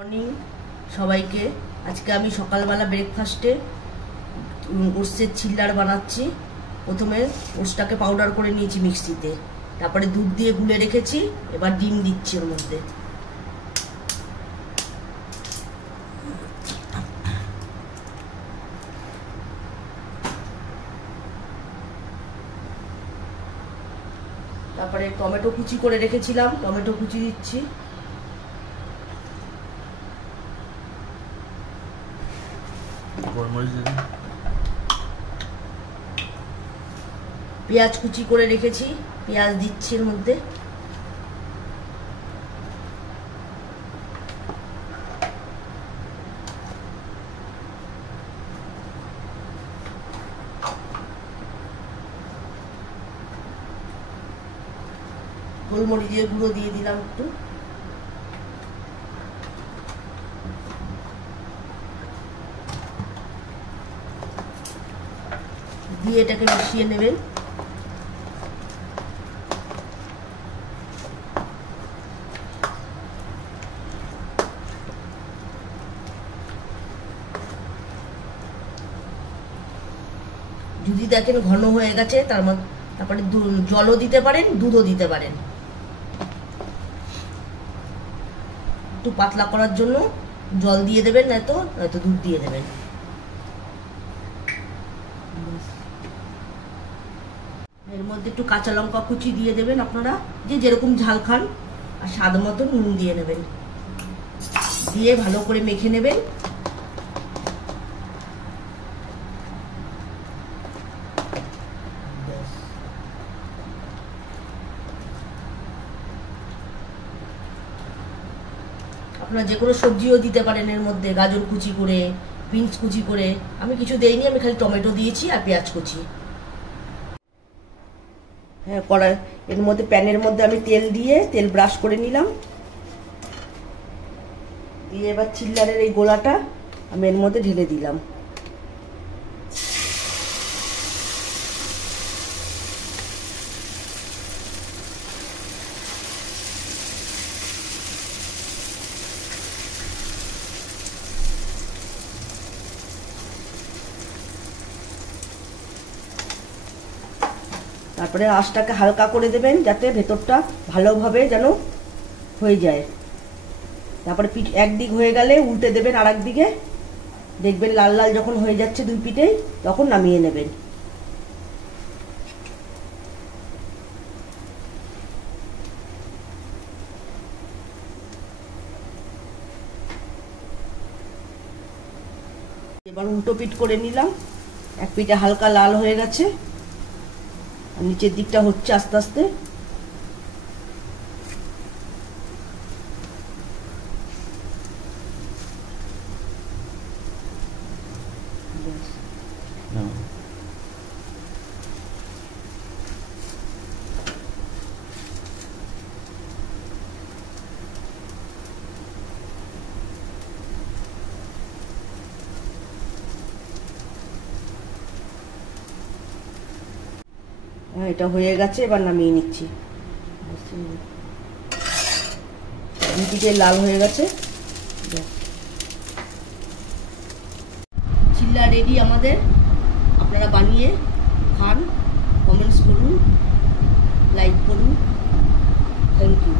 Morning সবাইকে। আজকে আমি সকালবেলা ব্রেকফাস্টে ওটসের চিল্লার বানাচ্ছি। প্রথমে ওটসটাকে পাউডার করে নিয়েছি মিক্সিতে, তারপরে দুধ দিয়ে গুলে রেখেছি। এবার ডিম দিচ্ছি ওর মধ্যে। তারপরে টমেটো কুচি করে রেখেছিলাম, টমেটো কুচি দিচ্ছি। পেঁয়াজ কুচি করে রেখেছি, পেঁয়াজ দিচ্ছি এর মধ্যে। গোলমরিচের গুঁড়ো দিয়ে দিলাম একটু। দিয়ে এটাকে মিশিয়ে নেবেন। যদি দেখেন ঘন হয়ে গেছে তারপরে জলও দিতে পারেন, দুধও দিতে পারেন। একটু পাতলা করার জন্য জল দিয়ে দেবেন, নয়তো দুধ দিয়ে দেবেন। এর মধ্যে একটু কাঁচা লঙ্কা কুচি দিয়ে দেবেন, আপনারা যে যেরকম ঝাল খান, আর স্বাদ মতো নুন দিয়ে নেবেন। দিয়ে ভালো করে মেখে নেবেন। আপনারা যে কোনো সবজিও দিতে পারেন এর মধ্যে, গাজর কুচি করে, বিনস কুচি করে। আমি কিছু দেইনি, আমি খালি টমেটো দিয়েছি আর পেঁয়াজ কুচি। হ্যাঁ, কড়াই এর মধ্যে প্যানের মধ্যে আমি তেল ব্রাশ করে নিলাম। দিয়ে এবার চিল্লারের এই গোলাটা আমি এর মধ্যে ঢেলে দিলাম। তারপরে আঁচটাকে হালকা করে দেবেন, যাতে ভেতরটা ভালোভাবে যেন হয়ে যায়। তারপরে পিঠ একদিক হয়ে গেলে উল্টে দেবেন আর একদিকে। দেখবেন লাল লাল যখন হয়ে যাচ্ছে দুই পিঠেই, তখন নামিয়ে নেবেন। এবার উল্টো পিঠ করে নিলাম। এক পিঠে হালকা লাল হয়ে গেছে, নিচের দিকটা হচ্ছে আস্তে আস্তে। এটা হয়ে গেছে, এবার নামিয়ে নিচ্ছি। দুদিকে লাল হয়ে গেছে। চিল্লা রেডি আমাদের। আপনারা বানিয়ে খান, কমেন্টস করুন, লাইক করুন। Thank you.